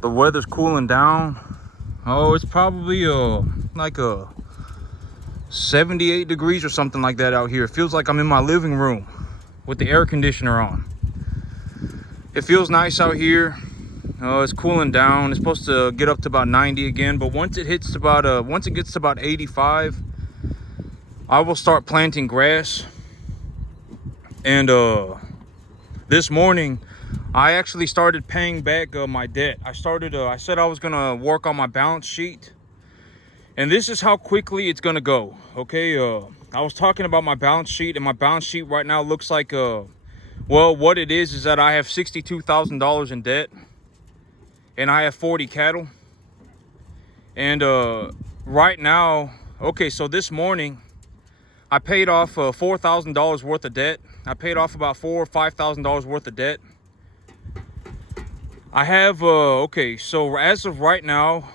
The weather's cooling down. Oh, it's probably like a 78 degrees or something like that out here. It feels like I'm in my living room with the air conditioner on. It feels nice out here. It's cooling down. It's supposed to get up to about 90 again, but once it gets to about 85, I will start planting grass. And this morning I actually started paying back my debt. I said I was gonna work on my balance sheet, and this is how quickly it's gonna go. Okay, I was talking about my balance sheet, and my balance sheet right now looks like well, what it is that I have $62,000 in debt, and I have 40 cattle. And right now, okay, so this morning I paid off $4,000 worth of debt. I paid off about $4,000 or $5,000 worth of debt. I have okay, so as of right now,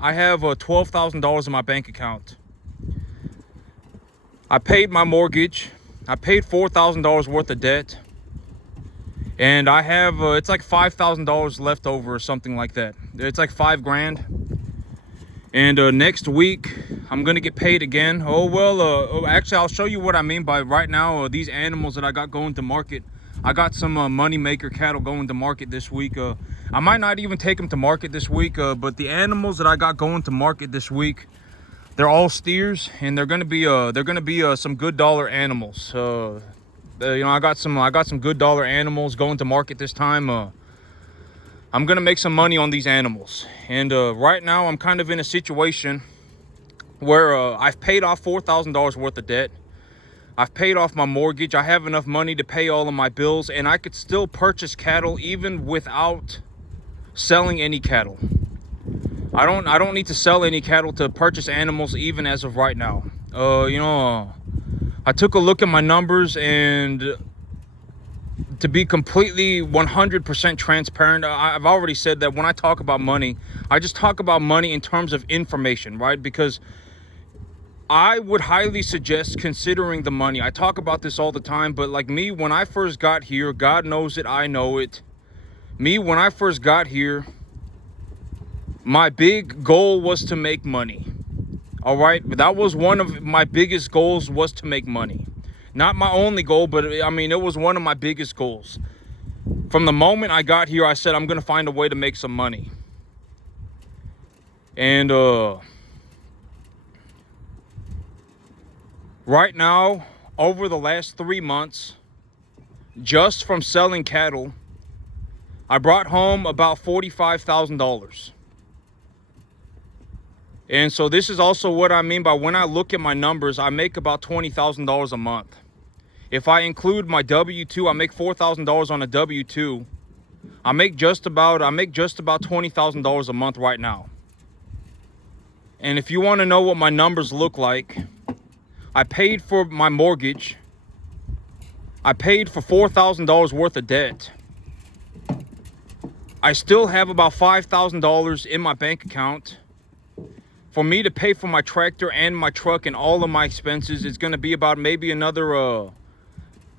I have $12,000 in my bank account. I paid my mortgage. I paid $4,000 worth of debt, and I have it's like $5,000 left over or something like that. It's like $5,000. And next week I'm gonna get paid again. Oh well, actually I'll show you what I mean by right now. These animals that I got going to market, I got some money maker cattle going to market this week. I might not even take them to market this week, but the animals that I got going to market this week, they're all steers, and they're gonna be some good dollar animals. You know, I got some good dollar animals going to market this time. I'm gonna make some money on these animals, and right now I'm kind of in a situation where I've paid off $4,000 worth of debt. I've paid off my mortgage. I have enough money to pay all of my bills, and I could still purchase cattle even without selling any cattle. I don't need to sell any cattle to purchase animals even as of right now. You know, I took a look at my numbers, and to be completely 100% transparent, I've already said that when I talk about money, I just talk about money in terms of information, right? Because I would highly suggest considering the money. I talk about this all the time, but like me, when I first got here, God knows it, I know it. Me, when I first got here, my big goal was to make money. All right, that was one of my biggest goals, was to make money. Not my only goal, but I mean, it was one of my biggest goals. From the moment I got here, I said, I'm gonna find a way to make some money. And right now, over the last 3 months, just from selling cattle, I brought home about $45,000. And so this is also what I mean by when I look at my numbers, I make about $20,000 a month. If I include my W-2, I make $4,000 on a W-2. I make just about $20,000 a month right now. And if you want to know what my numbers look like, I paid for my mortgage. I paid for $4,000 worth of debt. I still have about $5,000 in my bank account. For me to pay for my tractor and my truck and all of my expenses, it's going to be about maybe another,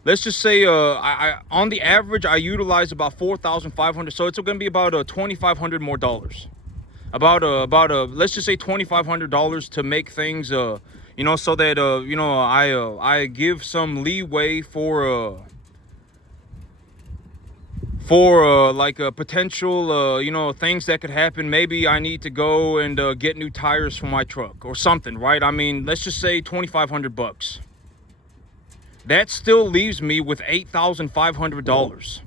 let's just say, on the average, I utilize about 4,500. So it's going to be about $2,500 more dollars. Let's just say $2,500 to make things, you know, so that, you know, I give some leeway for like a potential, you know, things that could happen. Maybe I need to go and get new tires for my truck or something, right? I mean, let's just say $2,500. That still leaves me with $8,500.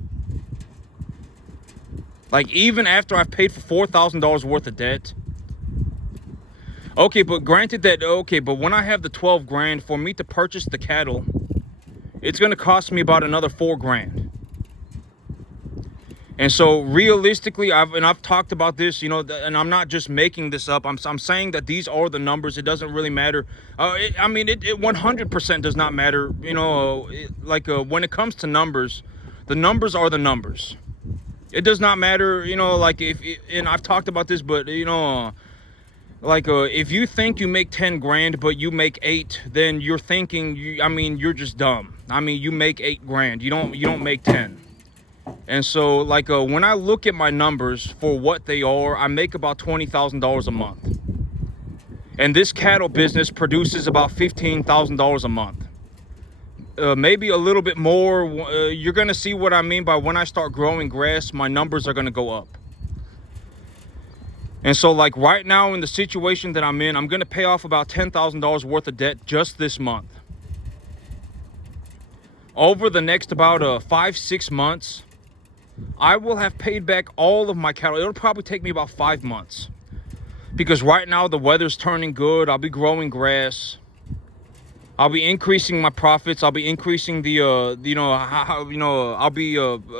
Like, even after I've paid for $4,000 worth of debt. Okay, but granted that, okay, but when I have the 12 grand for me to purchase the cattle, it's going to cost me about another 4 grand. And so realistically, I've talked about this, you know, and I'm not just making this up. I'm saying that these are the numbers. It doesn't really matter. I mean, it 100% does not matter. You know, when it comes to numbers, the numbers are the numbers. It does not matter, you know, like and I've talked about this, but you know, if you think you make 10 grand, but you make 8, then you're thinking, I mean, you're just dumb. I mean, you make 8 grand. You don't make 10. And so like when I look at my numbers for what they are, I make about $20,000 a month. And this cattle business produces about $15,000 a month. Maybe a little bit more. You're gonna see what I mean by when I start growing grass, my numbers are gonna go up. And so like right now in the situation that I'm in, I'm gonna pay off about $10,000 worth of debt just this month. Over the next about 5-6 months, I will have paid back all of my cattle. It'll probably take me about 5 months, because right now the weather's turning good. I'll be growing grass. I'll be increasing my profits. I'll be increasing the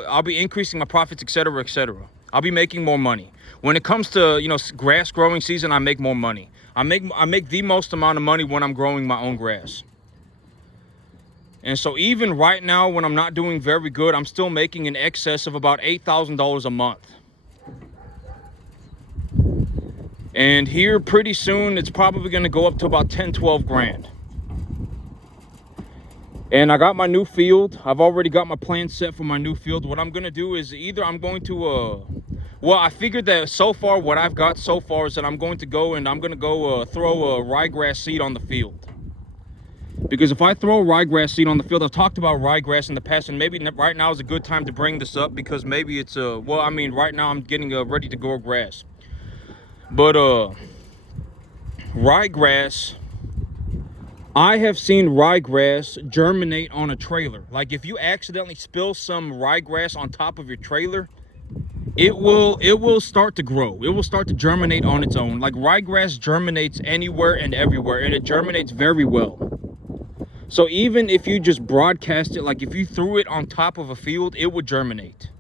I'll be increasing my profits, etc., etc. I'll be making more money. When it comes to grass growing season, I make more money. I make the most amount of money when I'm growing my own grass. And so even right now, when I'm not doing very good, I'm still making in excess of about $8,000 a month. And here pretty soon, it's probably going to go up to about 10-12 grand. And I got my new field. I've already got my plan set for my new field. What I'm going to do is either I'm going to, well, I figured that so far, what I've got so far is that I'm going to go throw a ryegrass seed on the field. Because if I throw ryegrass seed on the field, I've talked about ryegrass in the past, and maybe right now is a good time to bring this up, because maybe it's, well, I mean, right now I'm getting ready to grow grass. But ryegrass, I have seen ryegrass germinate on a trailer. Like if you accidentally spill some ryegrass on top of your trailer, it will start to grow. It will start to germinate on its own. Like ryegrass germinates anywhere and everywhere, and it germinates very well. So even if you just broadcast it, like if you threw it on top of a field, it would germinate.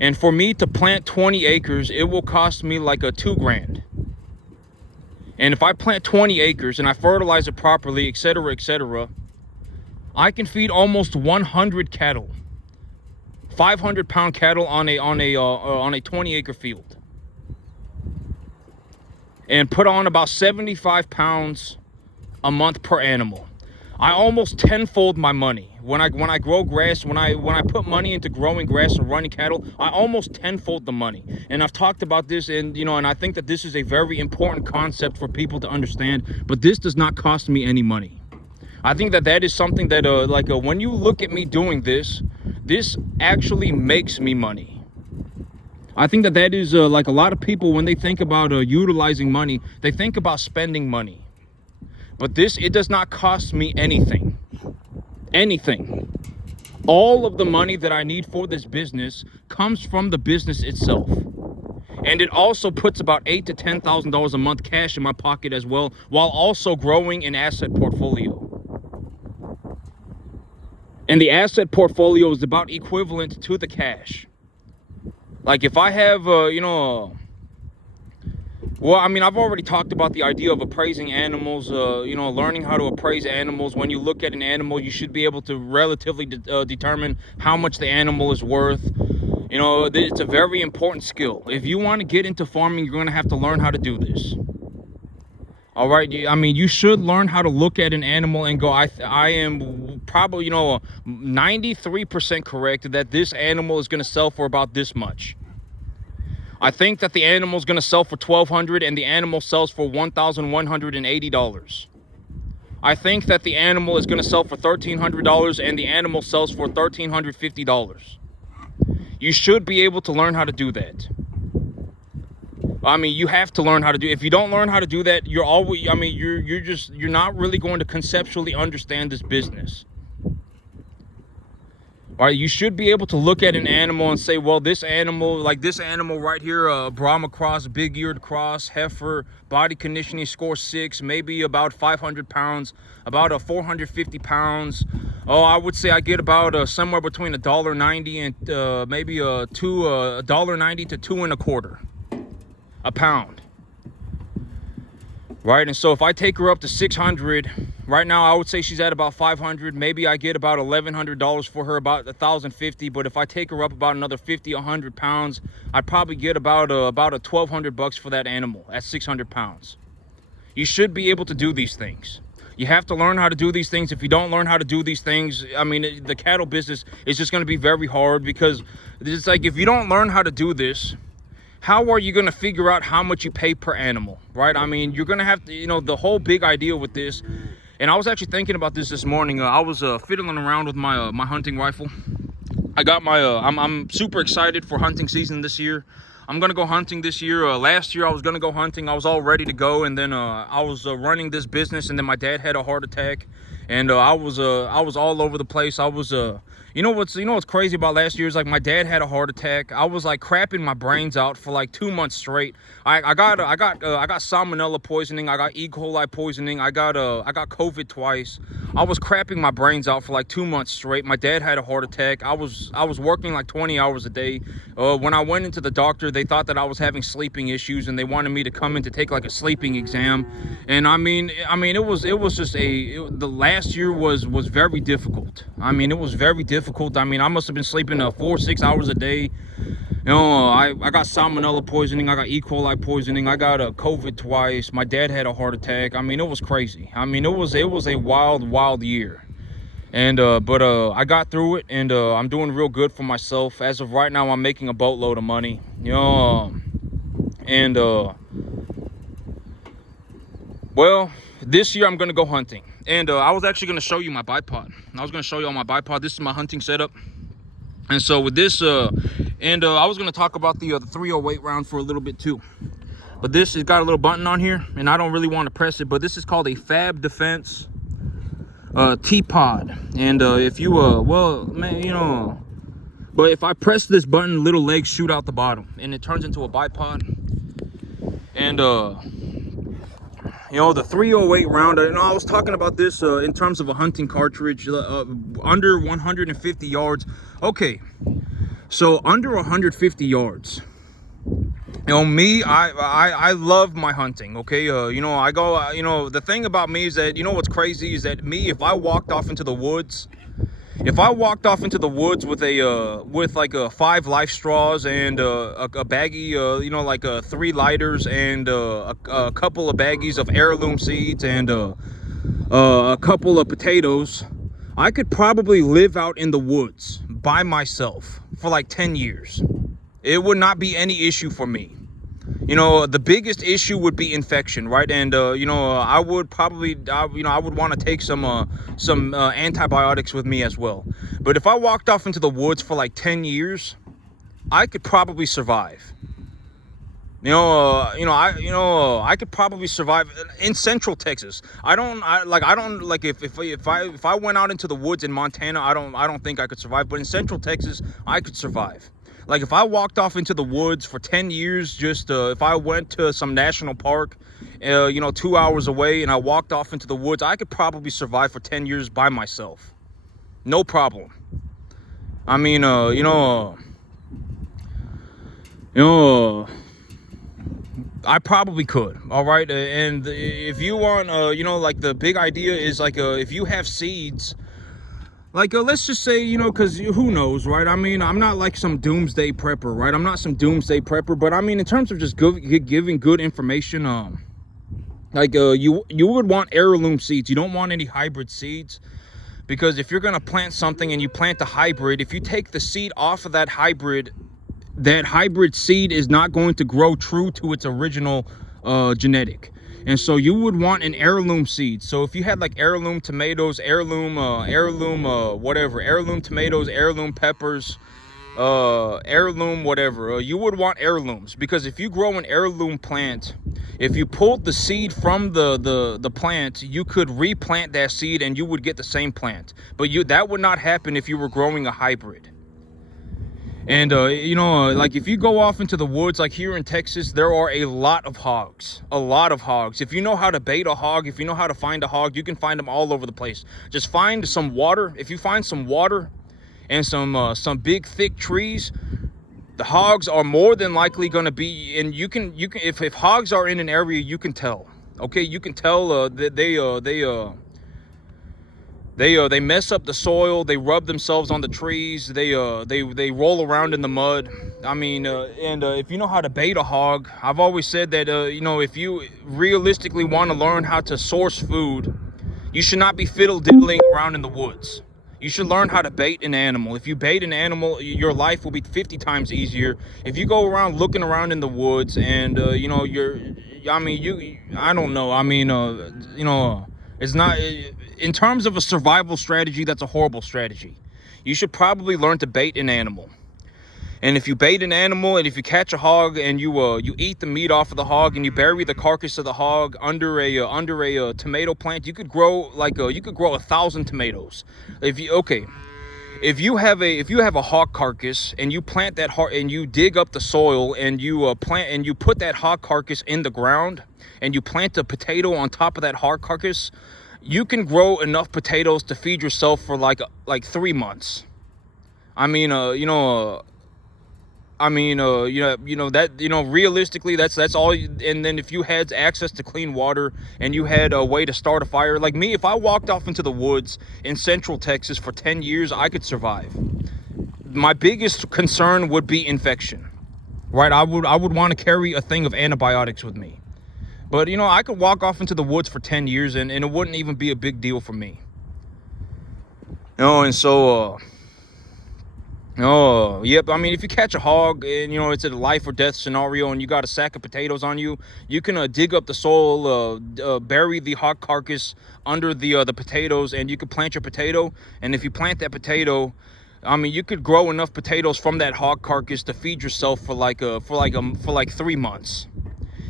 And for me to plant 20 acres, it will cost me like $2 grand. And if I plant 20 acres and I fertilize it properly, etc., etc., I can feed almost 100 cattle, 500-pound cattle on a 20-acre field, and put on about 75 pounds a month per animal. I almost tenfold my money when I grow grass. When I put money into growing grass and running cattle, I almost tenfold the money. And I've talked about this, and and I think that this is a very important concept for people to understand. But this does not cost me any money. I think that is something that when you look at me doing this actually makes me money. I think that is like a lot of people, when they think about utilizing money, they think about spending money. But it does not cost me anything. Anything. All of the money that I need for this business comes from the business itself. And it also puts about $8,000 to $10,000 a month cash in my pocket as well, while also growing an asset portfolio. And the asset portfolio is about equivalent to the cash. Like if I have, well, I mean, I've already talked about the idea of appraising animals, learning how to appraise animals. When you look at an animal, you should be able to relatively determine how much the animal is worth. It's a very important skill. If you want to get into farming, you're going to have to learn how to do this. All right. I mean, you should learn how to look at an animal and go, I am probably, 93% correct that this animal is going to sell for about this much. I think that the animal is going to sell for $1,200 and the animal sells for $1,180. I think that the animal is going to sell for $1,300 and the animal sells for $1,350. You should be able to learn how to do that. I mean, you have to learn how to do it. If you don't learn how to do that, you're not really going to conceptually understand this business. All right, you should be able to look at an animal and say, well, this animal right here, Brahma cross, big-eared cross, heifer, body conditioning score 6, maybe about 500 pounds, about 450 pounds. Oh, I would say I get about somewhere between $1.90 and maybe $1.90 to $2.25 a pound. Right, and so if I take her up to 600, right now I would say she's at about 500. Maybe I get about $1,100 for her, about $1,050. But if I take her up about another 50, 100 pounds, I'd probably get about $1,200 for that animal at 600 pounds. You should be able to do these things. You have to learn how to do these things. If you don't learn how to do these things, I mean, the cattle business is just going to be very hard, because it's like, if you don't learn how to do this, how are you going to figure out how much you pay per animal, right? I mean, you're going to have to, you know, the whole big idea with this. And I was actually thinking about this morning. I was fiddling around with my my hunting rifle. I got my I'm super excited for hunting season this year. I'm gonna go hunting this year. Last year I was gonna go hunting. I was all ready to go, and then I was running this business, and then my dad had a heart attack, and I was all over the place. I was you know what's crazy about last year is, like, my dad had a heart attack. I was like crapping my brains out for like 2 months straight. I got salmonella poisoning. I got E. coli poisoning. I got COVID twice. I was crapping my brains out for like 2 months straight. My dad had a heart attack. I was working like 20 hours a day. When I went into the doctor, they thought that I was having sleeping issues, and they wanted me to come in to take like a sleeping exam. And I mean it was just the last year was very difficult. I mean, it was very difficult. I mean, I must have been sleeping 4 or 6 hours a day. You know, I got salmonella poisoning. I got E. coli poisoning. I got COVID twice. My dad had a heart attack. I mean, it was crazy. I mean, it was a wild year. And but I got through it, and I'm doing real good for myself. As of right now, I'm making a boatload of money. You know, and well, this year I'm gonna go hunting. And I was actually gonna show you my bipod. I was gonna show you all my bipod. This is my hunting setup. And so with this, I was gonna talk about the 308 round for a little bit too. But this has got a little button on here, and I don't really want to press it. But this is called a Fab Defense T-Pod. And if you well, man, you know, but if I press this button, little legs shoot out the bottom, and it turns into a bipod. And you know, the 308 round, you know, I was talking about this in terms of a hunting cartridge, under 150 yards. Okay, so under 150 yards, you know, me, I love my hunting. Okay, you know, I go, you know, the thing about me is that, you know, what's crazy is that me, if I walked off into the woods, with like 5 life straws and a baggie, you know, like 3 lighters and a couple of baggies of heirloom seeds and a couple of potatoes, I could probably live out in the woods by myself for like 10 years. It would not be any issue for me. You know, the biggest issue would be infection, right? And you know, I would probably, you know, I would want to take some antibiotics with me as well. But if I walked off into the woods for like 10 years, I could probably survive. I could probably survive in Central Texas. I don't like if I went out into the woods in Montana, I don't think I could survive. But in Central Texas, I could survive. Like if I walked off into the woods for 10 years, just if I went to some national park, you know, 2 hours away, and I walked off into the woods, I could probably survive for 10 years by myself. No problem. I mean, I probably could. All right. And if you want, you know, like the big idea is like, if you have seeds, like, let's just say, you know, because who knows, right? I mean, I'm not like some doomsday prepper, right? I'm not some doomsday prepper, but I mean, in terms of just giving good information, like, you would want heirloom seeds. You don't want any hybrid seeds, because if you're going to plant something and you plant a hybrid, if you take the seed off of that hybrid seed is not going to grow true to its original genetic. And so you would want an heirloom seed. So if you had like heirloom tomatoes, heirloom tomatoes, heirloom peppers, heirloom whatever, you would want heirlooms. Because if you grow an heirloom plant, if you pulled the seed from the plant, you could replant that seed and you would get the same plant. But that would not happen if you were growing a hybrid. And, you know, like if you go off into the woods, like here in Texas, there are a lot of hogs. If you know how to bait a hog, if you know how to find a hog, you can find them all over the place. Just find some water. If you find some water and some big, thick trees, the hogs are more than likely going to be, and you can, if hogs are in an area, you can tell. Okay, you can tell that they mess up the soil. They rub themselves on the trees. They roll around in the mud. I mean, if you know how to bait a hog, I've always said that, you know, if you realistically want to learn how to source food, You should not be fiddle-diddling around in the woods. You should learn how to bait an animal. If you bait an animal, your life will be 50 times easier. If you go around looking around in the woods and, you know, I don't know. I mean, you know, it's not, in terms of a survival strategy, that's a horrible strategy. You should probably learn to bait an animal. And if you bait an animal, and if you catch a hog and you eat the meat off of the hog and you bury the carcass of the hog under a tomato plant, you could grow 1,000 tomatoes. If you have a hog carcass and you plant that hog and you dig up the soil and you put that hog carcass in the ground and you plant a potato on top of that hog carcass, you can grow enough potatoes to feed yourself for like 3 months. I mean, realistically, that's all. And then if you had access to clean water and you had a way to start a fire, like me, if I walked off into the woods in Central Texas for 10 years, I could survive. My biggest concern would be infection, right? I would want to carry a thing of antibiotics with me. But, you know, I could walk off into the woods for 10 years and it wouldn't even be a big deal for me. You know, and so, oh, yep. I mean, if you catch a hog and, you know, it's a life or death scenario and you got a sack of potatoes on you, you can dig up the soil, bury the hog carcass under the potatoes, and you could plant your potato. And if you plant that potato, I mean, you could grow enough potatoes from that hog carcass to feed yourself for like 3 months.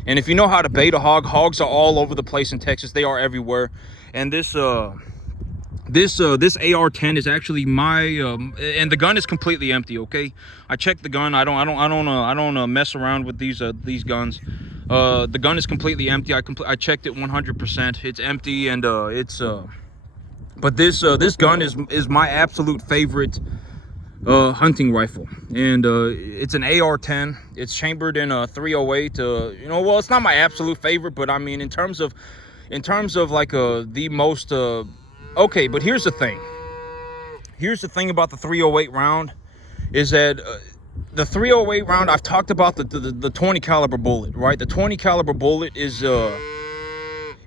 And if you know how to bait a hog, hogs are all over the place in Texas. They are everywhere. And this AR-10 is actually my and the gun is completely empty. Okay, I checked the gun. I don't mess around with these guns. The gun is completely empty. I checked it 100%. It's empty, and but this gun is my absolute favorite hunting rifle, and it's an AR-10. It's chambered in a 308. You know, well, it's not my absolute favorite, but I mean, in terms of like the most okay, but here's the thing. Here's the thing about the 308 round is that the 308 round, I've talked about the 20 caliber bullet, right? The 20 caliber bullet is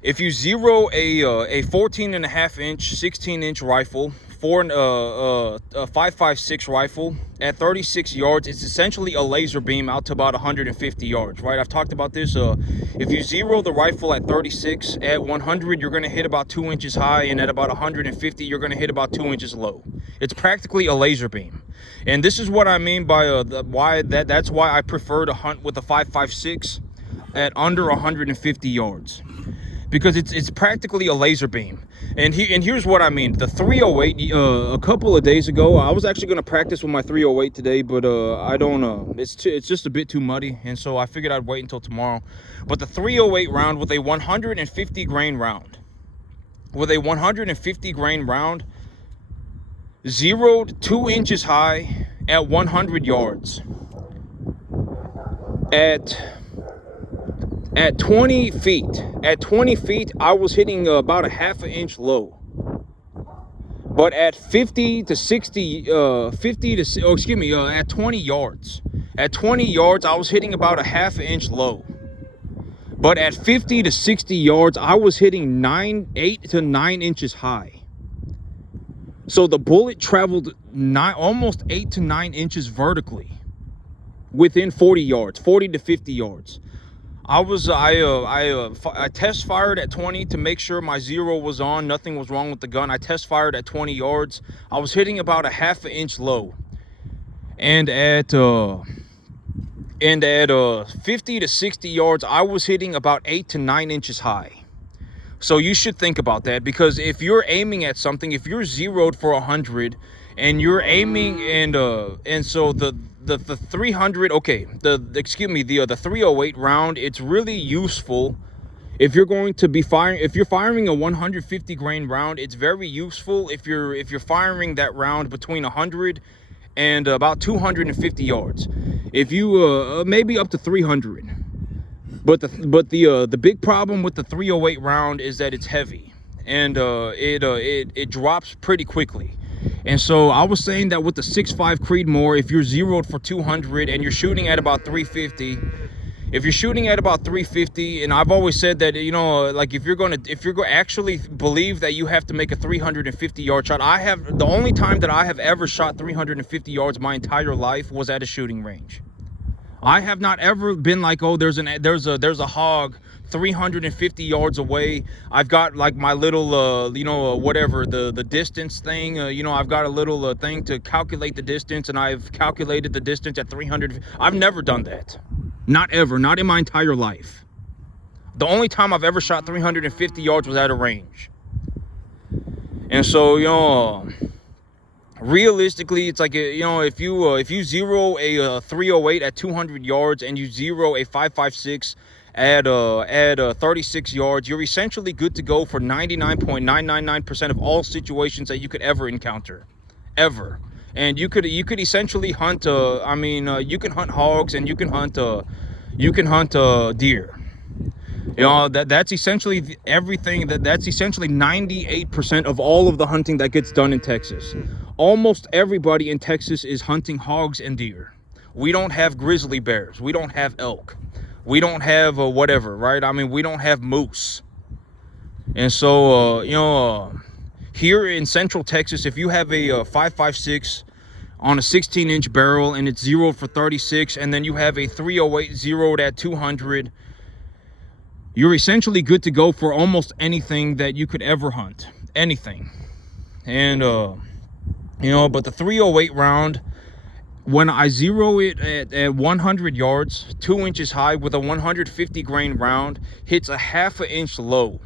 if you zero a 14.5 inch, 16-inch rifle for a 5.56 rifle at 36 yards, it's essentially a laser beam out to about 150 yards, right? I've talked about this. If you zero the rifle at 36, at 100 you're going to hit about 2 inches high, and at about 150 you're going to hit about 2 inches low. It's practically a laser beam. And this is what I mean by that's why I prefer to hunt with a 5.56 at under 150 yards, because it's practically a laser beam. And here's what I mean. The 308, a couple of days ago, I was actually going to practice with my 308 today, but I don't it's just a bit too muddy, and so I figured I'd wait until tomorrow. But the 308 round with a 150 grain round, zeroed 2 inches high at 100 yards at 20 feet. At 20 feet, I was hitting about a half an inch low. But at 50 to 60, at 20 yards. At 20 yards, I was hitting about a half an inch low. But at 50 to 60 yards, I was hitting 8 to 9 inches high. So the bullet traveled almost 8 to 9 inches vertically within 40 to 50 yards. I test fired at 20 to make sure my zero was on. Nothing was wrong with the gun. I test fired at 20 yards. I was hitting about a half an inch low. And at 50 to 60 yards, I was hitting about 8 to 9 inches high. So you should think about that, because if you're aiming at something, if you're zeroed for 100 and you're aiming, and so the 300, okay, the 308 round, it's really useful if you're going to be firing. If you're firing a 150 grain round, it's very useful if you're firing that round between 100 and about 250 yards. If you maybe up to 300. But the big problem with the 308 round is that it's heavy, and it drops pretty quickly. And so I was saying that with the 6.5 Creedmoor, if you're zeroed for 200 and you're shooting at about 350, If you're shooting at about 350, and I've always said that, you know, like if you're going to actually believe that you have to make a 350 yard shot, the only time that I have ever shot 350 yards my entire life was at a shooting range. I have not ever been like, oh, there's a hog 350 yards away. I've got like my little, whatever, the distance thing. I've got a little thing to calculate the distance, and I've calculated the distance at 300. I've never done that. Not ever. Not in my entire life. The only time I've ever shot 350 yards was at a range. And so, realistically, it's like, if you zero a 308 at 200 yards and you zero a 5.56 at 36 yards, you're essentially good to go for 99.999% of all situations that you could ever encounter, ever. And you could essentially hunt. You can hunt hogs, and you can hunt deer. That's essentially everything. That's essentially 98% of all of the hunting that gets done in Texas. Almost everybody in Texas is hunting hogs and deer. We don't have grizzly bears. We don't have elk. We don't have whatever, right? I mean, we don't have moose. And so, here in Central Texas, if you have a 5.56 on a 16-inch barrel and it's zeroed for 36, and then you have a 308 zeroed at 200, you're essentially good to go for almost anything that you could ever hunt. Anything. And, but the 308 round, when I zero it at 100 yards, 2 inches high with a 150 grain round, hits a half an inch low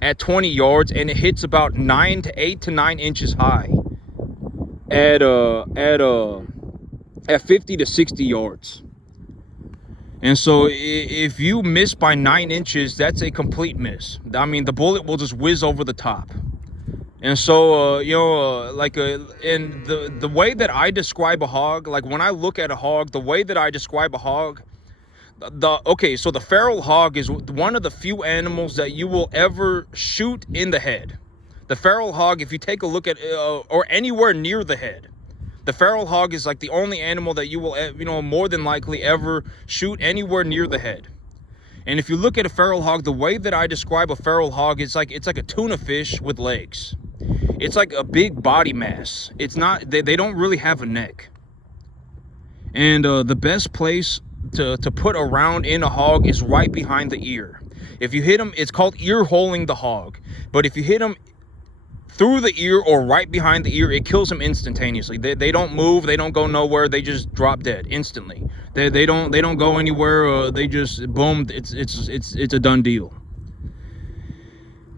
at 20 yards, and it hits about 8 to 9 inches high at 50 to 60 yards. And so if you miss by 9 inches, that's a complete miss. I mean, the bullet will just whiz over the top. And so, and the way that I describe a hog, like when I look at a hog, the way that I describe a hog, so the feral hog is one of the few animals that you will ever shoot in the head. The feral hog, if you take a look at, or anywhere near the head, the feral hog is like the only animal that you will, more than likely ever shoot anywhere near the head. And if you look at a feral hog, the way that I describe a feral hog is like, it's like a tuna fish with legs. It's like a big body mass. It's not, they don't really have a neck. And the best place to put a round in a hog is right behind the ear. If you hit them, it's called ear holing the hog. But if you hit them through the ear or right behind the ear, it kills them instantaneously. They don't move, they don't go nowhere, they just drop dead instantly. They don't go anywhere. They just boom. It's a done deal.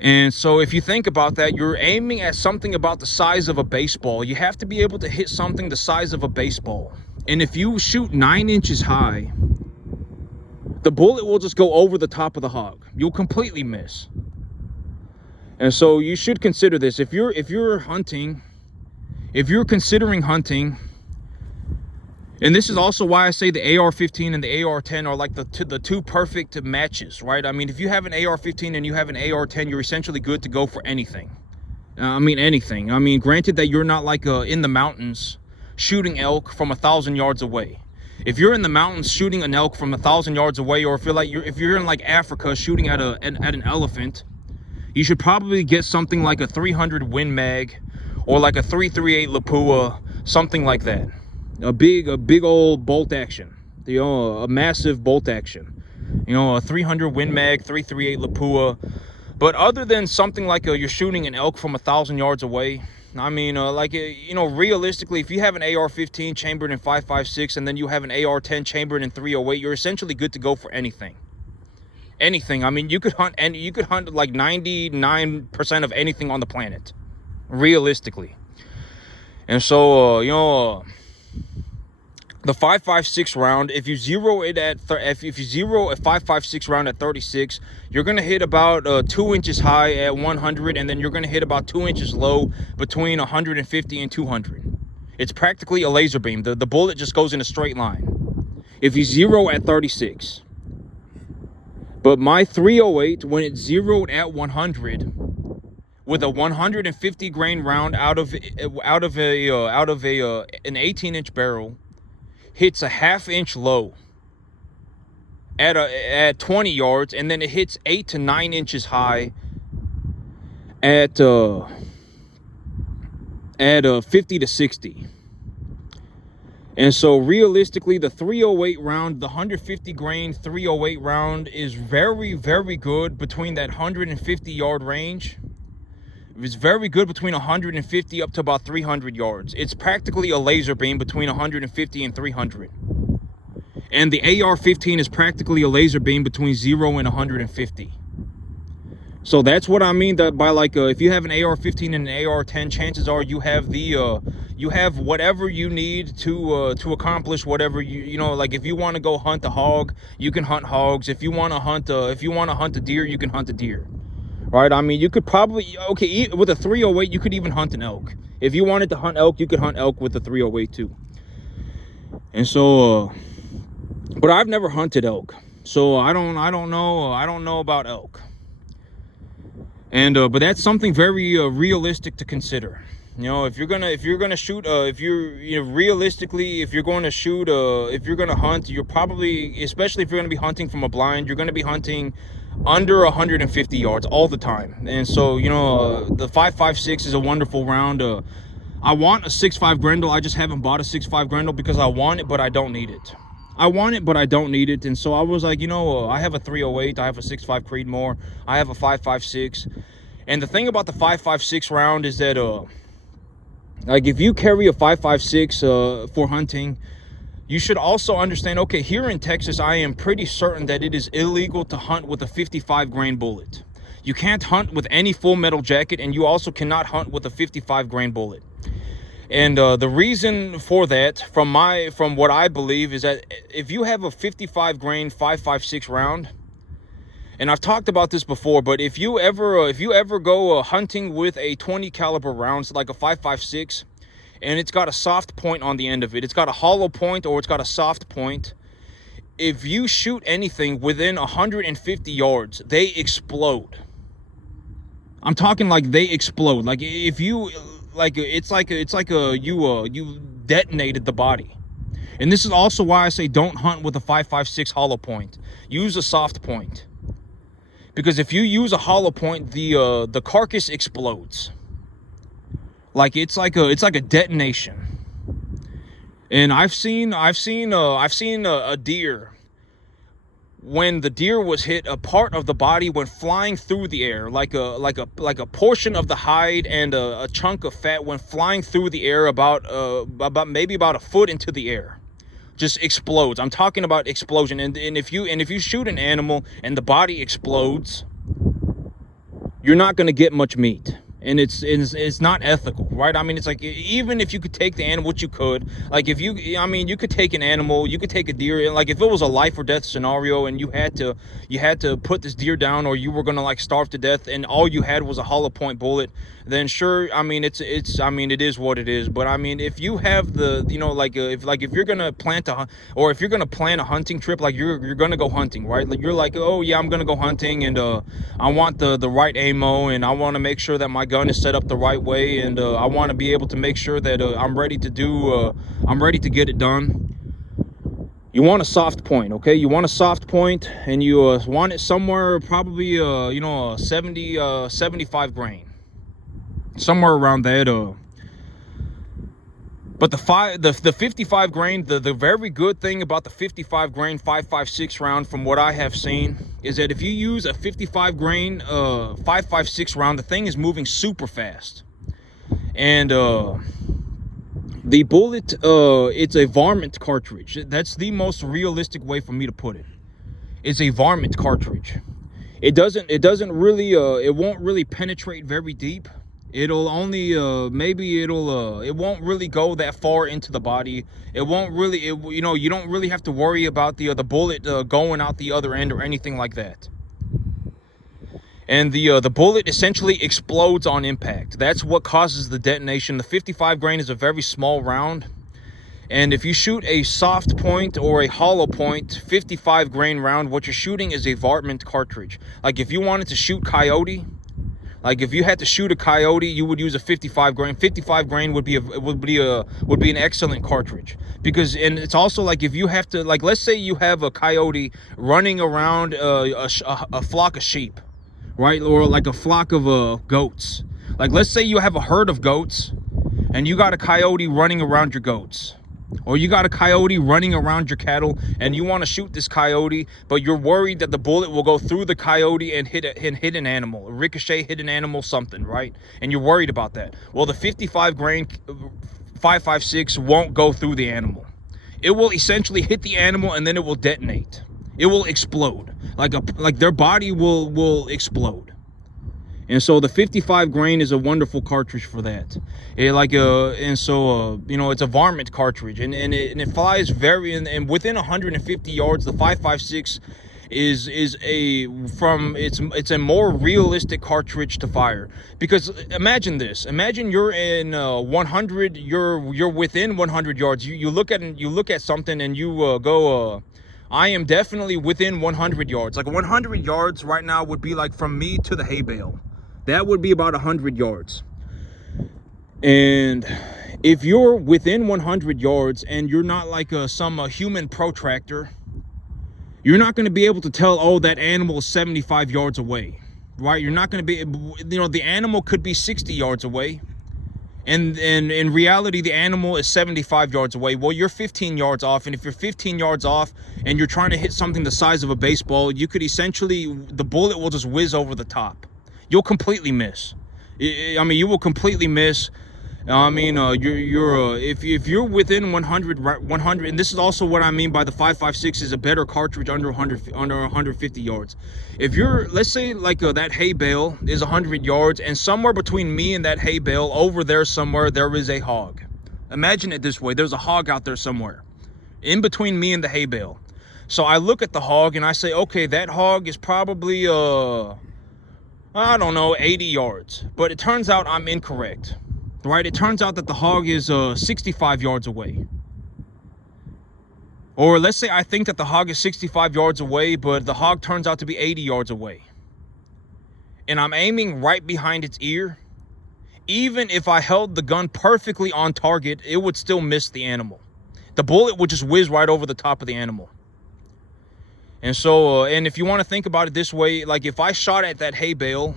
And so if you think about that, you're aiming at something about the size of a baseball. You have to be able to hit something the size of a baseball. And if you shoot 9 inches high, the bullet will just go over the top of the hog. You'll completely miss. And so you should consider this. If you're considering hunting, and this is also why I say the AR-15 and the AR-10 are like the two perfect matches, right? I mean, if you have an AR-15 and you have an AR-10, you're essentially good to go for anything. Anything. I mean, granted that you're not like in the mountains shooting elk from 1,000 yards away. If you're in the mountains shooting an elk from 1,000 yards away, or if you're in like Africa shooting at an elephant, you should probably get something like a 300 Win Mag or like a 338 Lapua, something like that. A big old bolt action, a massive bolt action, a 300 Win Mag, 338 Lapua. But other than something like you're shooting an elk from 1,000 yards away, I mean, realistically, if you have an AR-15 chambered in 5.56 and then you have an AR-10 chambered in 308, you're essentially good to go for anything. Anything. I mean, you could hunt like 99% of anything on the planet, realistically. And so, the 5.56 round, if you zero it at if you zero a 5.56 round at 36, you're gonna hit about 2 inches high at 100, and then you're gonna hit about 2 inches low between 150 and 200. It's practically a laser beam. The bullet just goes in a straight line. If you zero at 36, but my 308, when it's zeroed at 100, with a 150 grain round out of an 18-inch barrel, hits a half inch low at 20 yards, and then it hits 8 to 9 inches high at 50 to 60. And so realistically, the 308 round, the 150 grain 308 round is very, very good between that 150 yard range. It's very good between 150 up to about 300 yards. It's practically a laser beam between 150 and 300. And the AR-15 is practically a laser beam between 0 and 150. So that's what I mean that by like if you have an AR-15 and an AR-10, chances are you have the you have whatever you need to accomplish whatever you know. Like if you want to go hunt a hog, you can hunt hogs. If you want to hunt a deer, you can hunt a deer. Right? I mean, you could probably, okay, with a 308, you could even hunt an elk. If you wanted to hunt elk, you could hunt elk with the 308 too. And so but I've never hunted elk, so I don't know about elk. And but that's something very realistic to consider. You know, if you're gonna shoot, realistically, if you're going to shoot, if you're gonna hunt, you're probably, especially if you're gonna be hunting from a blind, you're gonna be hunting under 150 yards all the time. And so, you know, the 5.56 is a wonderful round. I want a 6.5 Grendel. I just haven't bought a 6.5 Grendel because I want it, but I don't need it. I want it, but I don't need it. And so I was like, you know, I have a 308, I have a 6.5 Creedmoor, I have a 5.56. And the thing about the 5.56 round is that, like if you carry a 5.56 for hunting, you should also understand, okay, here in Texas, I am pretty certain that it is illegal to hunt with a 55 grain bullet. You can't hunt with any full metal jacket, and you also cannot hunt with a 55 grain bullet. And the reason for that, from what I believe, is that if you have a 55 grain 5.56 round, and I've talked about this before, but if you ever go hunting with a 20 caliber rounds like a 5.56, and it's got a soft point on the end of it, it's got a hollow point or it's got a soft point. If you shoot anything within 150 yards, they explode. I'm talking like they explode. Like if you, like it's like you detonated the body. And this is also why I say don't hunt with a 5.56 hollow point. Use a soft point, because if you use a hollow point, the carcass explodes. Like it's like a detonation. And I've seen a deer, when the deer was hit, a part of the body went flying through the air, like a portion of the hide and a chunk of fat went flying through the air about maybe about a foot into the air. Just explodes. I'm talking about explosion. And if you shoot an animal and the body explodes, you're not going to get much meat. And it's not ethical, right? I mean, it's like, even if you could take the animal, which you could, like if you could take an animal, you could take a deer, and like if it was a life or death scenario and you had to put this deer down, or you were gonna like starve to death, and all you had was a hollow point bullet, then sure, I mean, it is what it is. But I mean, if you have the, you know, if you're gonna plan a hunting trip, like you're gonna go hunting, right? Like you're like, oh yeah, I'm gonna go hunting, and I want the right ammo, and I want to make sure that my gun is set up the right way, and I want to be able to make sure that I'm ready to get it done. You want a soft point, okay? You want a soft point, and you want it somewhere probably you know, 75 grain, somewhere around that. But the 55 grain, the very good thing about the 55 grain 5.56 round, from what I have seen, is that if you use a 55 grain 5.56 round, the thing is moving super fast. And the bullet, it's a varmint cartridge. That's the most realistic way for me to put it. It's a varmint cartridge. It won't really penetrate very deep. It'll only it won't really go that far into the body. It won't really, you know, you don't really have to worry about the bullet going out the other end or anything like that. And the bullet essentially explodes on impact. That's what causes the detonation. The 55 grain is a very small round, and if you shoot a soft point or a hollow point 55 grain round, what you're shooting is a varmint cartridge. Like if you wanted to shoot coyote, Like if you had to shoot a coyote, you would use a 55 grain. 55 grain would be an excellent cartridge, because, and it's also like if you have to, like, let's say you have a coyote running around a flock of sheep, right, or like a flock of goats. Like let's say you have a herd of goats and you got a coyote running around your goats, or you got a coyote running around your cattle, and you want to shoot this coyote, but you're worried that the bullet will go through the coyote and hit an animal, ricochet, hit an animal, something, right? And you're worried about that. Well, the 55 grain 5.56 won't go through the animal. It will essentially hit the animal and then it will detonate. It will explode. Like their body will explode. And so the 55 grain is a wonderful cartridge for that. You know, it's a varmint cartridge, and it flies very, and within 150 yards, the 5.56 it's a more realistic cartridge to fire. Because imagine this, imagine you're in 100, you're within 100 yards. You look at something and you go, I am definitely within 100 yards. Like 100 yards right now would be like from me to the hay bale. That would be about 100 yards. And if you're within 100 yards and you're not like some human protractor, you're not going to be able to tell, oh, that animal is 75 yards away, right? You're not going to be, you know, the animal could be 60 yards away. And in reality, the animal is 75 yards away. Well, you're 15 yards off. And if you're 15 yards off and you're trying to hit something the size of a baseball, you could essentially, the bullet will just whiz over the top. You'll completely miss. I mean, you will completely miss. I mean, if you're within 100, and this is also what I mean by the 5.56 is a better cartridge under 150 yards. If you're, let's say, like that hay bale is 100 yards, and somewhere between me and that hay bale, over there somewhere, there is a hog. Imagine it this way: there's a hog out there somewhere, in between me and the hay bale. So I look at the hog and I say, okay, that hog is probably I don't know, 80 yards. But it turns out I'm incorrect, right? It turns out that the hog is 65 yards away. Or let's say I think that the hog is 65 yards away, but the hog turns out to be 80 yards away. And I'm aiming right behind its ear. Even if I held the gun perfectly on target, it would still miss the animal. The bullet would just whiz right over the top of the animal. And so, and if you want to think about it this way, like if I shot at that hay bale,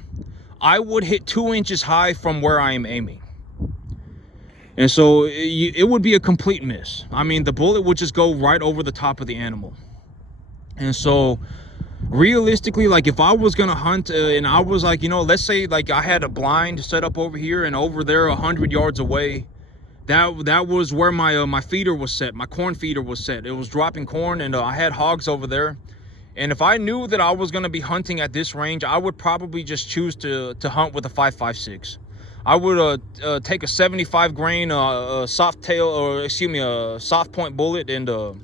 I would hit 2 inches high from where I am aiming. And so it would be a complete miss. I mean, the bullet would just go right over the top of the animal. And so realistically, like if I was going to hunt and I was like, you know, let's say like I had a blind set up over here and over there 100 yards away, that was where my feeder was set. My corn feeder was set. It was dropping corn, and I had hogs over there. And if I knew that I was going to be hunting at this range, I would probably just choose to hunt with a 5.56. I would take a 75 grain soft point bullet, and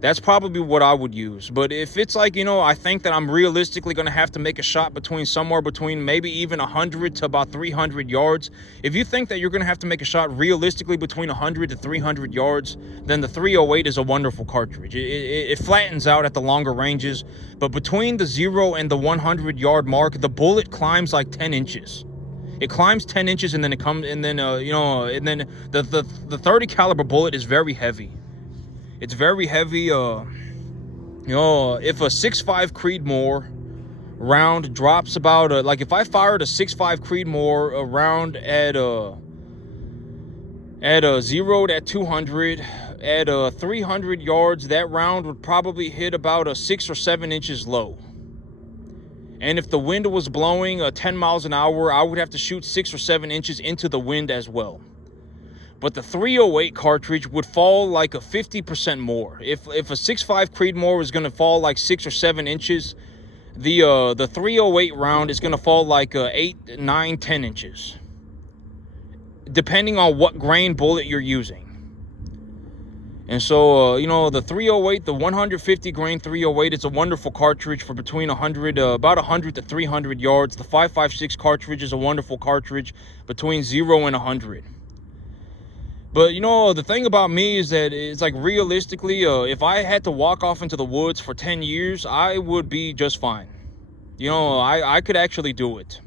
that's probably what I would use. But if it's like, you know, I think that I'm realistically going to have to make a shot somewhere between maybe even 100 to about 300 yards. If you think that you're going to have to make a shot realistically between 100 to 300 yards, then the 308 is a wonderful cartridge. It flattens out at the longer ranges, but between the 0 and the 100 yard mark, the bullet climbs like 10 inches. It climbs 10 inches, and then it comes, and then the 30 caliber bullet is very heavy. It's very heavy. You know, if a 6.5 Creedmoor round drops about like if I fired a 6.5 Creedmoor round at 0 at 200 at 300 yards, that round would probably hit about 6 or 7 inches low. And if the wind was blowing 10 miles an hour, I would have to shoot 6 or 7 inches into the wind as well. But the 308 cartridge would fall like a 50% more. If a 6.5 Creedmoor is going to fall like 6 or 7 inches, the 308 round is going to fall like 8, 9, 10 inches, depending on what grain bullet you're using. And so, you know, the 308, the 150 grain 308, it's a wonderful cartridge for between about 100 to 300 yards. The 5.56 cartridge is a wonderful cartridge between 0 and 100. But, you know, the thing about me is that it's like realistically, if I had to walk off into the woods for 10 years, I would be just fine. You know, I could actually do it.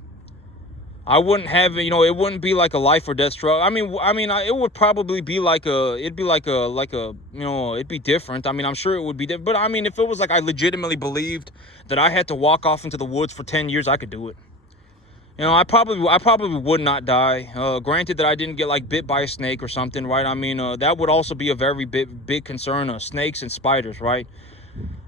I wouldn't have, you know, it wouldn't be like a life or death struggle. It would probably be like it'd be like a, you know, it'd be different. I mean, I'm sure it would be different. But I mean, if it was like I legitimately believed that I had to walk off into the woods for 10 years, I could do it. You know, I probably would not die. Granted that I didn't get like bit by a snake or something, right? I mean, that would also be a very big concern. Snakes and spiders, right?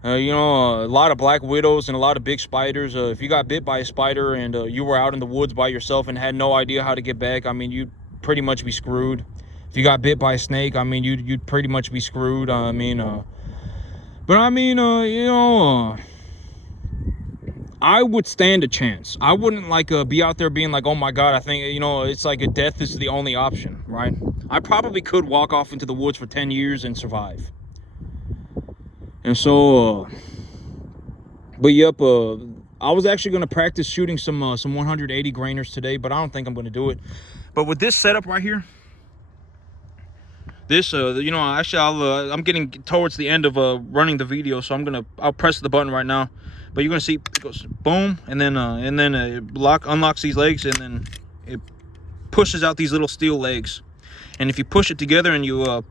You know, a lot of black widows and a lot of big spiders. If you got bit by a spider and you were out in the woods by yourself and had no idea how to get back, I mean, you'd pretty much be screwed. If you got bit by a snake, I mean, you'd pretty much be screwed. But I mean, you know, I would stand a chance. I wouldn't like be out there being like, oh my God, I think, you know, it's like a death is the only option, right? I probably could walk off into the woods for 10 years and survive. And so, but yep, I was actually going to practice shooting some 180 grainers today, but I don't think I'm going to do it. But with this setup right here, this, you know, actually I'm getting towards the end of running the video, so I'll press the button right now. But you're going to see it goes boom, and then it unlocks these legs, and then it pushes out these little steel legs. And if you push it together and you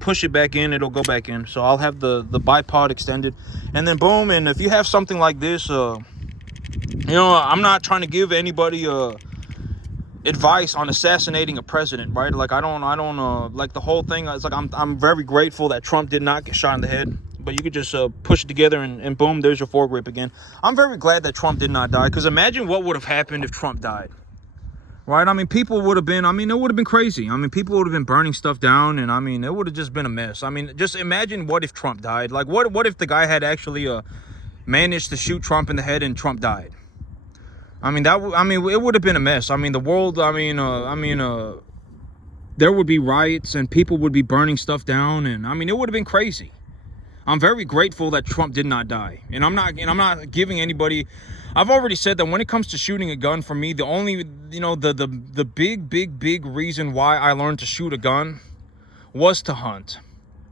push it back in, it'll go back in. So I'll have the bipod extended, and then boom. And if you have something like this, you know, I'm not trying to give anybody advice on assassinating a president, right? Like I don't like the whole thing. It's like I'm very grateful that Trump did not get shot in the head, but you could just push it together and boom, there's your foregrip again. I'm very glad that Trump did not die, because imagine what would have happened if Trump died. Right? I mean, people would have been, I mean, it would have been crazy. I mean, people would have been burning stuff down, and I mean, it would have just been a mess. I mean, just imagine what if Trump died. Like, what if the guy had actually managed to shoot Trump in the head and Trump died? I mean, it would have been a mess. I mean, the world, there would be riots and people would be burning stuff down, and I mean, it would have been crazy. I'm very grateful that Trump did not die, and I'm not giving anybody. I've already said that when it comes to shooting a gun, for me, the only, you know, the big reason why I learned to shoot a gun was to hunt,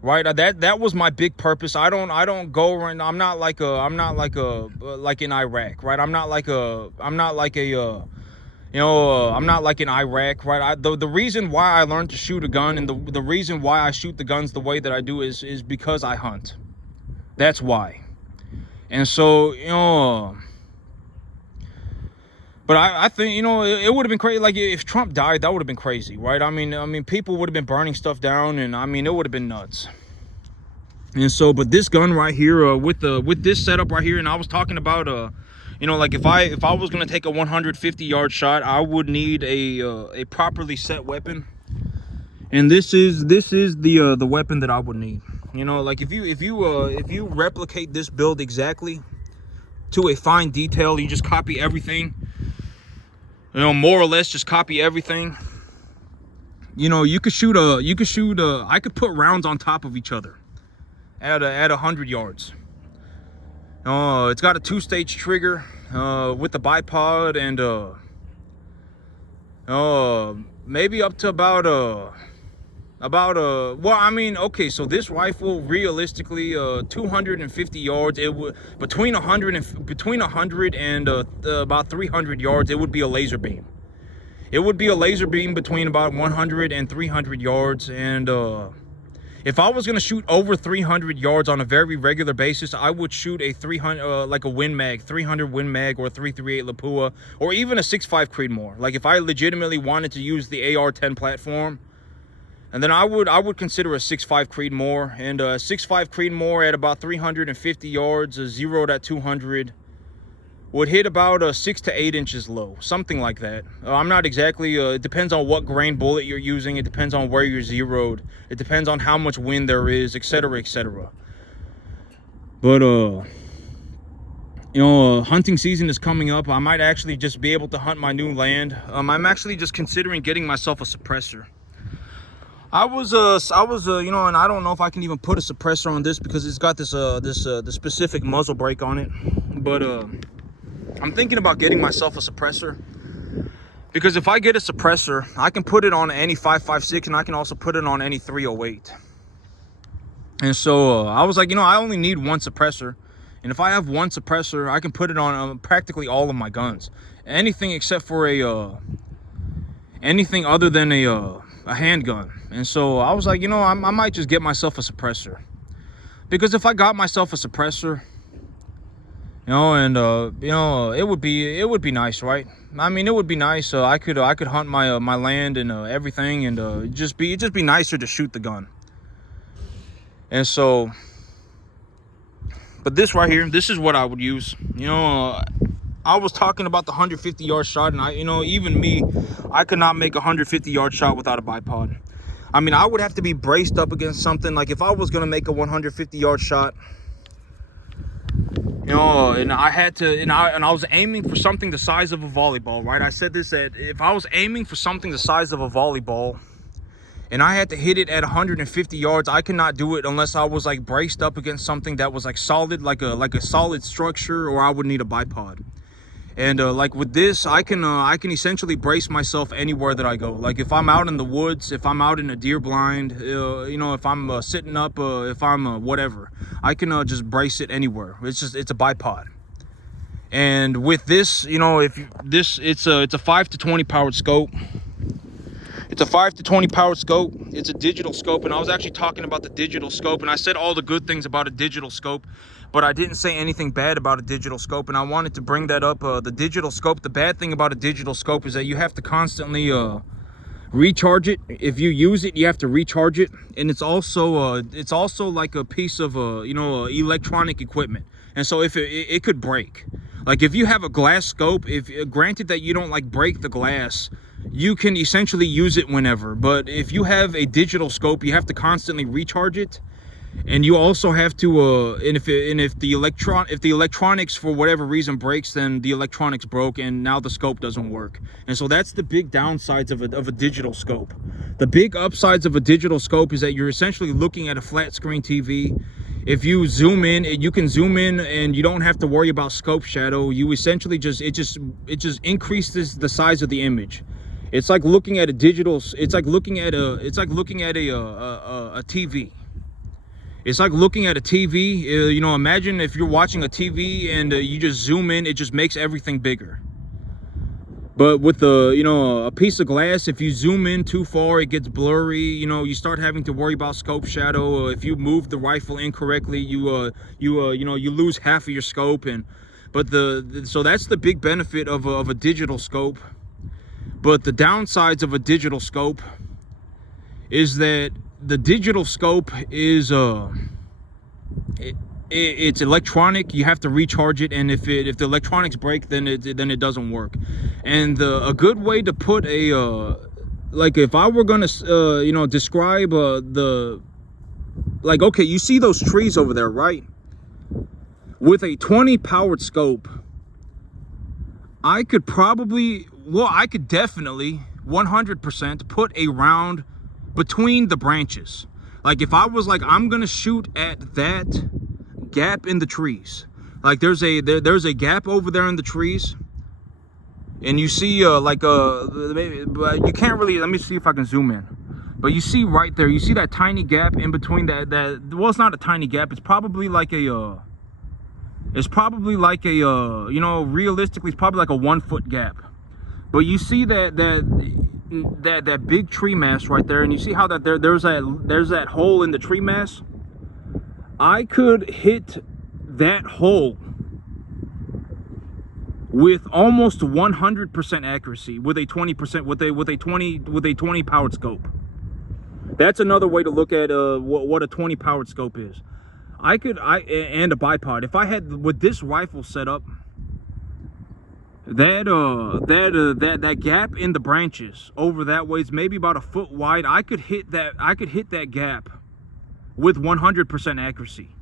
right? That was my big purpose. I don't go around. I'm not like in Iraq, right? I'm not like in Iraq, right? The reason why I learned to shoot a gun, and the reason why I shoot the guns the way that I do is because I hunt. That's why. And so, you know, but I think, you know, it would have been crazy. Like, if Trump died, that would have been crazy, right? I mean, people would have been burning stuff down, and I mean, it would have been nuts. And so, but this gun right here, with this setup right here, and I was talking about, you know, like if I was gonna take a 150-yard shot, I would need a properly set weapon, and this is the weapon that I would need. You know, like if you replicate this build exactly to a fine detail, you just copy everything. You know, more or less, just copy everything. You know, I could put rounds on top of each other at 100 yards. It's got a 2-stage trigger with the bipod, and maybe up to about well, I mean, okay, so this rifle realistically 250 yards, it would between 100 and about 300 yards, it would be a laser beam. It would be a laser beam between about 100 and 300 yards, and if I was going to shoot over 300 yards on a very regular basis, I would shoot a 300 like a Win Mag, 300 Win Mag, or a 338 Lapua, or even a 6.5 Creedmoor. Like if I legitimately wanted to use the AR-10 platform, and then I would consider a 6.5 Creedmoor, and a 6.5 Creedmoor at about 350 yards, a 0 at 200, would hit about 6 to 8 inches low, something like that. I'm not exactly, it depends on what grain bullet you're using, it depends on where you're zeroed, it depends on how much wind there is, etc., etc. But, you know, hunting season is coming up. I might actually just be able to hunt my new land. I'm actually just considering getting myself a suppressor. I was, you know, and I don't know if I can even put a suppressor on this because it's got this specific muzzle brake on it. But I'm thinking about getting myself a suppressor, because if I get a suppressor, I can put it on any 5.56, and I can also put it on any 308. And so I was like, you know, I only need one suppressor, And if I have one suppressor, I can put it on practically all of my guns. Anything except for anything other than a handgun. And so I was like, you know, I might just get myself a suppressor. Because if I got myself a suppressor, you know, and you know, it would be nice, right? I mean, it would be nice. I could hunt my my land and everything, and it'd just be nicer to shoot the gun. And so, but this right here, this is what I would use. You know, I was talking about the 150-yard shot, and you know, even me, I could not make a 150-yard shot without a bipod. I mean, I would have to be braced up against something. Like if I was gonna make a 150-yard shot, you know, and I had to, and I was aiming for something the size of a volleyball, right? I said this, that if I was aiming for something the size of a volleyball, and I had to hit it at 150 yards, I could not do it unless I was like braced up against something that was like solid, like a solid structure, or I would need a bipod. And like with this, I can essentially brace myself anywhere that I go. Like if I'm out in the woods, if I'm out in a deer blind, you know, if I'm sitting up, if I'm whatever, I can just brace it anywhere. It's a bipod. And with this, you know, it's a 5 to 20 powered scope. It's a 5 to 20 powered scope. It's a digital scope, and I was actually talking about the digital scope, and I said all the good things about a digital scope, but I didn't say anything bad about a digital scope, and I wanted to bring that up. The digital scope, the bad thing about a digital scope is that you have to constantly recharge it. If you use it, you have to recharge it, and it's also like a piece of you know, electronic equipment, and so if it could break. Like if you have a glass scope, if granted that you don't like break the glass, you can essentially use it whenever. But if you have a digital scope, you have to constantly recharge it, and you also have to and if the electronics for whatever reason breaks, then the electronics broke and now the scope doesn't work. And so that's the big downsides of a digital scope. The big upsides of a digital scope is that you're essentially looking at a flat screen TV. If you zoom in, you can zoom in and you don't have to worry about scope shadow. You essentially just increases the size of the image. It's like looking at a digital, it's like looking at a TV. It's like looking at a TV. You know, imagine if you're watching a TV and you just zoom in, it just makes everything bigger. But with you know, a piece of glass, if you zoom in too far, it gets blurry. You know, you start having to worry about scope shadow. If you move the rifle incorrectly, you know, you lose half of your scope. But so that's the big benefit of a digital scope. But the downsides of a digital scope is that the digital scope is it's electronic. You have to recharge it, and if the electronics break, then it doesn't work. And a good way to put a like if I were gonna you know, describe like, okay, you see those trees over there, right? With a 20 powered scope, I could definitely 100% put a round between the branches. Like if I was like, I'm gonna shoot at that gap in the trees, like there's a gap over there in the trees, and you see maybe, but you can't really, let me see if I can zoom in, but you see right there, you see that tiny gap in between that well, it's not a tiny gap, it's probably like a you know, realistically it's probably like a 1 foot gap. But you see that big tree mass right there, and you see how that there's that hole in the tree mass. I could hit that hole with almost 100% accuracy with a 20% with a 20 powered scope. That's another way to look at what a 20 powered scope is. And a bipod. If I had with this rifle setup, that gap in the branches over that way is maybe about a foot wide. I could hit that gap with 100% accuracy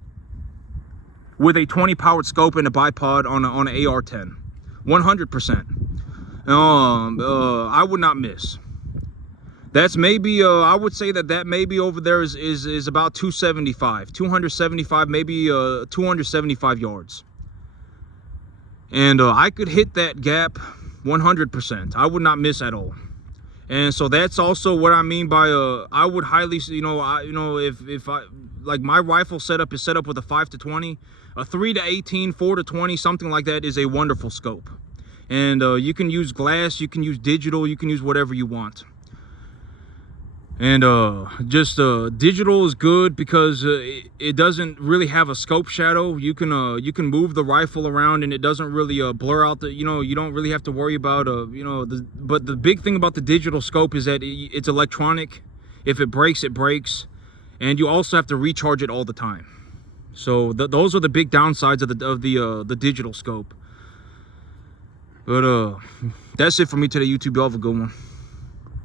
with a 20 powered scope and a bipod on an AR-10. 100%. I would not miss. That's maybe I would say that maybe over there is about 275, maybe 275 yards. And I could hit that gap 100%. I would not miss at all. And so that's also what I mean by I would highly, if I like, my rifle setup is set up with a 5 to 20, A 3 to 18, 4 to 20, something like that is a wonderful scope. And you can use glass, you can use digital, you can use whatever you want. And digital is good because it doesn't really have a scope shadow. You can move the rifle around and it doesn't really blur out the, you don't really have to worry about but the big thing about the digital scope is that it's electronic. If it breaks, it breaks, and you also have to recharge it all the time. So those are the big downsides of the digital scope. But that's it for me today, YouTube. Y'all have a good one.